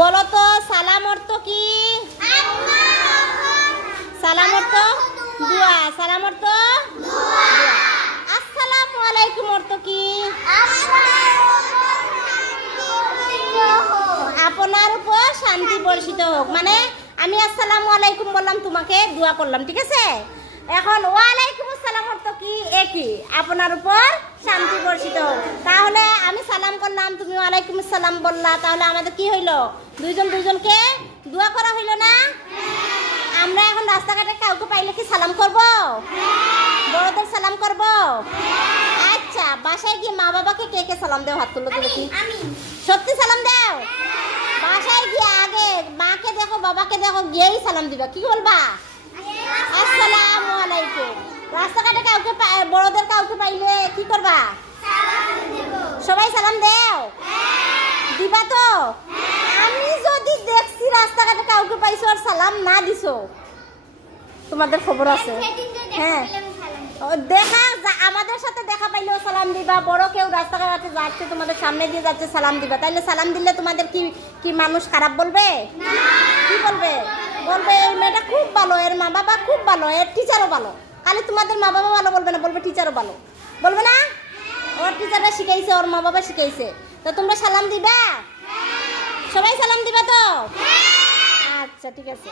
বলো তো সালাম অর্থ কি? সালাম অর্থ দোয়া। সালাম অর্থ দোয়া। আসসালামু আলাইকুম অর্থ কি? আপনার উপর শান্তি বর্ষিত হোক। মানে আমি আসসালামু আলাইকুম বললাম, তোমাকে দোয়া করলাম, ঠিক আছে? এখন ওয়ালাইকুম আসসালাম অর্থ কি? একই, আপনার উপর শান্তি বর্ষিত হোক। তাহলে আমি সালাম করলাম, তুমি ওয়ালাইকুম আসসালাম বললা, তাহলে আমাদের কি হইলো? দুইজন দুইজনকে দোয়া করা হইলো না? আমরা এখন রাস্তাঘাটে কাউকে পাইলে কি সালাম করব? বড়দের সালাম করব? আচ্ছা, বাসায় গিয়ে মা বাবাকে কে কে সালাম দেও? হাত তুলো তো দেখি। সত্যি সালাম দাও? বাসায় গিয়ে আগে মাকে দেখো, বাবাকে দেখো, গিয়েই সালাম দিবা। কি বলবা? আসসালামু আলাইকুম। রাস্তাঘাটে কাউকে বড়দের কাউকে পাইলে কি করবা? সবাই সালাম দেও? দিবা তো? আমি যদি দেখছি রাস্তাঘাটে কাউকে পাইছো আর সালাম না দিছো, তোমাদের খবর আছে। হ্যাঁ, দেখা আমাদের সাথে দেখা পাইলেও সালাম দিবা। বড় কেউ রাস্তাঘাটে যাচ্ছে, তোমাদের সামনে দিয়ে যাচ্ছে, সালাম দিবা। তাইলে সালাম দিলে তোমাদের কি কি মানুষ খারাপ বলবে? কি বলবে? বলবে এই মেয়েটা খুব ভালো, এর মা বাবা খুব ভালো, এর টিচারও ভালো। খালি তোমাদের মা বাবা ভালো বলবে না, বলবে টিচারও ভালো। বলবে না? ওর টিচাররা শিখাইছে, ওর মা বাবা শিখাইছে। তো তোমরা সালাম দিবা? সবাই সালাম দিবা তো? আচ্ছা, ঠিক আছে।